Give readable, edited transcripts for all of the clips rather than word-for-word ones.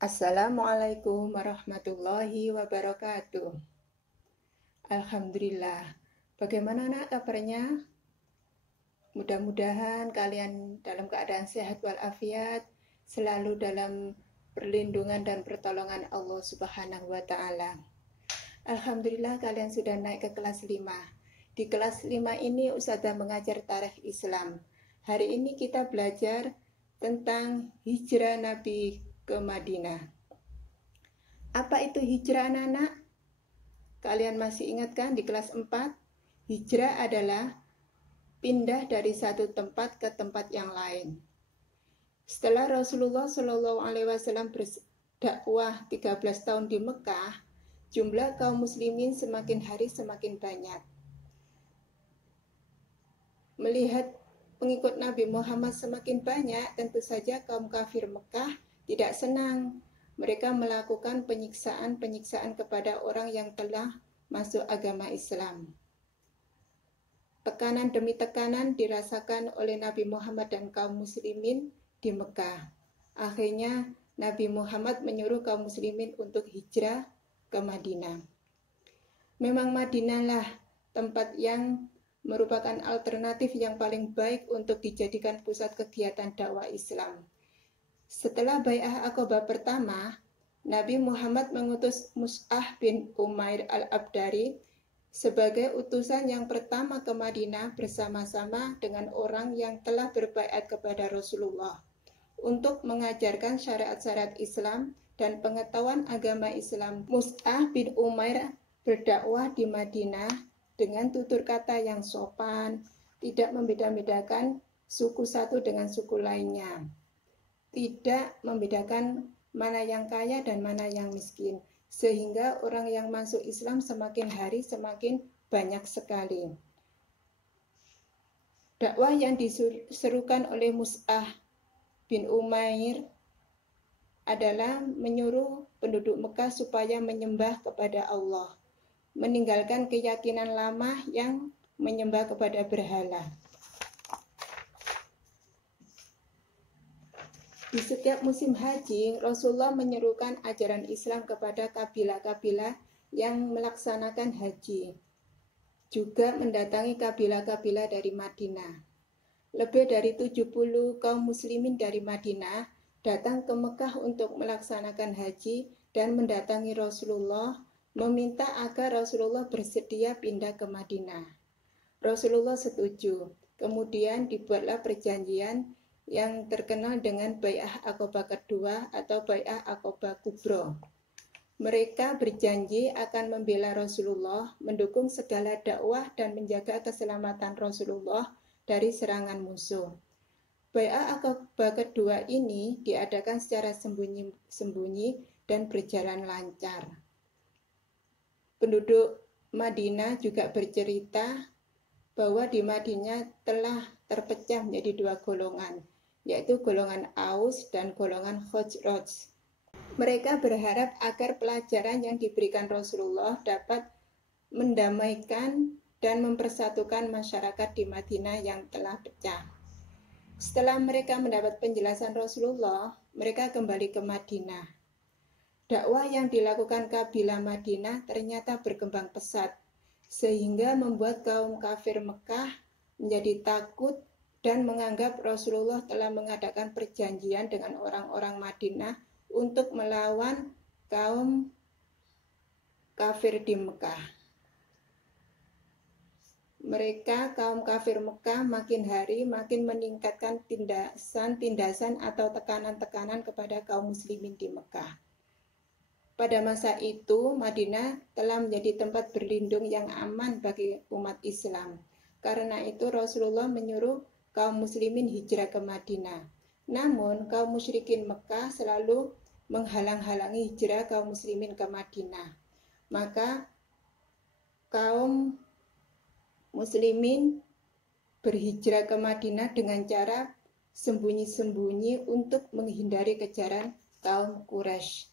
Assalamualaikum warahmatullahi wabarakatuh. Alhamdulillah. Bagaimana nak kabarnya? Mudah-mudahan kalian dalam keadaan sehat walafiat, selalu dalam perlindungan dan pertolongan Allah Subhanahu wa taala. Alhamdulillah kalian sudah naik ke kelas 5. Di kelas 5 ini Ustazah mengajar tarikh Islam. Hari ini kita belajar tentang hijrah Nabi ke Madinah. Apa itu hijrah anak-anak? Kalian masih ingat kan di kelas 4? Hijrah adalah pindah dari satu tempat ke tempat yang lain. Setelah Rasulullah SAW berdakwah 13 tahun di Mekah, jumlah kaum muslimin semakin hari semakin banyak. Melihat pengikut Nabi Muhammad semakin banyak, tentu saja kaum kafir Mekah tidak senang. Mereka melakukan penyiksaan kepada orang yang telah masuk agama Islam. Tekanan demi tekanan dirasakan oleh Nabi Muhammad dan kaum muslimin di Mekah. Akhirnya Nabi Muhammad menyuruh kaum muslimin untuk hijrah ke Madinah. Memang Madinah lah tempat yang merupakan alternatif yang paling baik untuk dijadikan pusat kegiatan dakwah Islam. Setelah Bai'ah Aqabah pertama, Nabi Muhammad mengutus Mus'ab bin Umair al-Abdari sebagai utusan yang pertama ke Madinah bersama-sama dengan orang yang telah berbaiat kepada Rasulullah untuk mengajarkan syariat-syariat Islam dan pengetahuan agama Islam. Mus'ab bin Umair berdakwah di Madinah dengan tutur kata yang sopan, tidak membeda-bedakan suku satu dengan suku lainnya, tidak membedakan mana yang kaya dan mana yang miskin, sehingga orang yang masuk Islam semakin hari semakin banyak sekali. Dakwah yang diserukan oleh Mus'ab bin Umair adalah menyuruh penduduk Mekah supaya menyembah kepada Allah, meninggalkan keyakinan lama yang menyembah kepada berhala. Di setiap musim haji, Rasulullah menyerukan ajaran Islam kepada kabilah-kabilah yang melaksanakan haji, juga mendatangi kabilah-kabilah dari Madinah. Lebih dari 70 kaum muslimin dari Madinah datang ke Mekah untuk melaksanakan haji dan mendatangi Rasulullah, meminta agar Rasulullah bersedia pindah ke Madinah. Rasulullah setuju. Kemudian dibuatlah perjanjian yang terkenal dengan Bai'ah Aqabah kedua atau Bai'ah Aqabah Kubro. Mereka berjanji akan membela Rasulullah, mendukung segala dakwah dan menjaga keselamatan Rasulullah dari serangan musuh. Bai'ah Aqabah kedua ini diadakan secara sembunyi dan berjalan lancar. Penduduk Madinah juga bercerita bahwa di Madinah telah terpecah menjadi dua golongan, yaitu golongan Aus dan golongan Khazraj. Mereka berharap agar pelajaran yang diberikan Rasulullah dapat mendamaikan dan mempersatukan masyarakat di Madinah yang telah pecah. Setelah mereka mendapat penjelasan Rasulullah, mereka kembali ke Madinah. Dakwah yang dilakukan kabilah Madinah ternyata berkembang pesat, sehingga membuat kaum kafir Mekah menjadi takut dan menganggap Rasulullah telah mengadakan perjanjian dengan orang-orang Madinah untuk melawan kaum kafir di Mekah. Mereka, kaum kafir Mekah, makin hari makin meningkatkan tindasan atau tekanan-tekanan kepada kaum muslimin di Mekah. Pada masa itu, Madinah telah menjadi tempat berlindung yang aman bagi umat Islam. Karena itu Rasulullah menyuruh kaum muslimin hijrah ke Madinah. Namun kaum musyrikin Mekah selalu menghalang-halangi hijrah kaum muslimin ke Madinah. Maka kaum muslimin berhijrah ke Madinah dengan cara sembunyi-sembunyi untuk menghindari kejaran kaum Quraisy.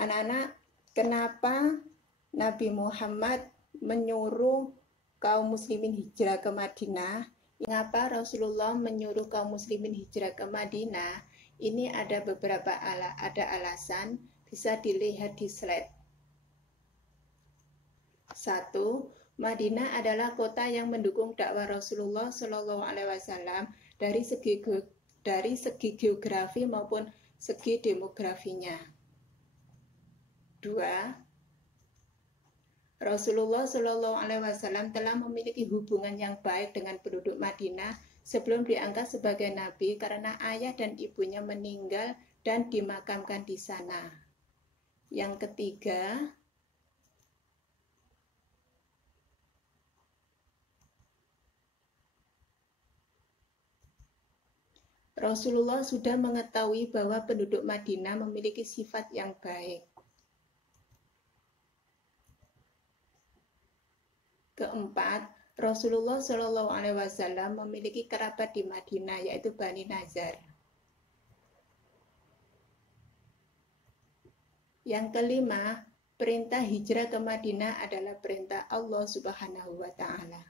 Anak-anak, kenapa Nabi Muhammad menyuruh kaum muslimin hijrah ke Madinah? Mengapa Rasulullah menyuruh kaum muslimin hijrah ke Madinah? Ini ada beberapa alasan, bisa dilihat di slide. 1. Madinah adalah kota yang mendukung dakwah Rasulullah Shallallahu Alaihi Wasallam dari segi geografi maupun segi demografinya. 2. Rasulullah Shallallahu Alaihi Wasallam telah memiliki hubungan yang baik dengan penduduk Madinah sebelum diangkat sebagai nabi karena ayah dan ibunya meninggal dan dimakamkan di sana. Yang ketiga, Rasulullah sudah mengetahui bahwa penduduk Madinah memiliki sifat yang baik. Keempat, Rasulullah Shallallahu Alaihi Wasallam memiliki kerabat di Madinah, yaitu Bani Nazar. Yang kelima, perintah hijrah ke Madinah adalah perintah Allah Subhanahu wa Ta'ala.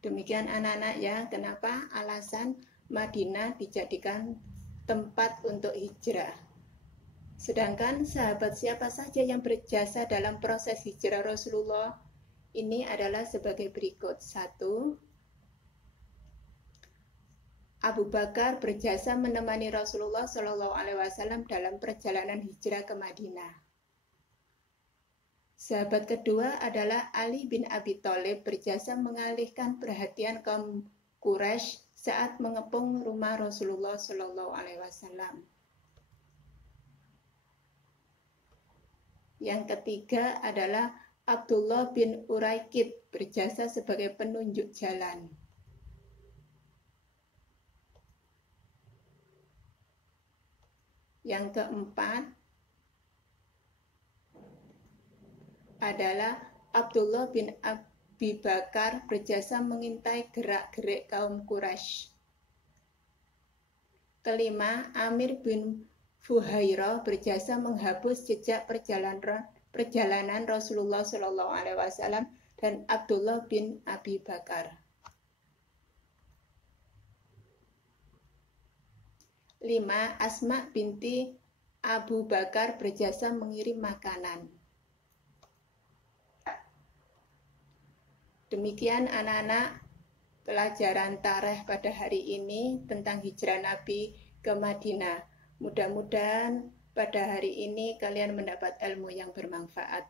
Demikian anak-anak ya, kenapa alasan Madinah dijadikan tempat untuk hijrah. Sedangkan sahabat siapa saja yang berjasa dalam proses hijrah Rasulullah ini adalah sebagai berikut. 1. Abu Bakar berjasa menemani Rasulullah Shallallahu Alaihi Wasallam dalam perjalanan hijrah ke Madinah. Sahabat kedua adalah Ali bin Abi Thalib berjasa mengalihkan perhatian kaum Quraisy saat mengepung rumah Rasulullah Shallallahu Alaihi Wasallam. Yang ketiga adalah Abdullah bin Uraikid berjasa sebagai penunjuk jalan. Yang keempat adalah Abdullah bin Abi Bakar berjasa mengintai gerak-gerik kaum Quraisy. Kelima, Amir bin Fuhairah berjasa menghapus jejak perjalanan Rasulullah Shallallahu Alaihi Wasallam dan Abdullah bin Abi Bakar. 5. Asma binti Abu Bakar berjasa mengirim makanan. Demikian anak-anak pelajaran tarikh pada hari ini tentang hijrah Nabi ke Madinah. Mudah-mudahan pada hari ini kalian mendapat ilmu yang bermanfaat.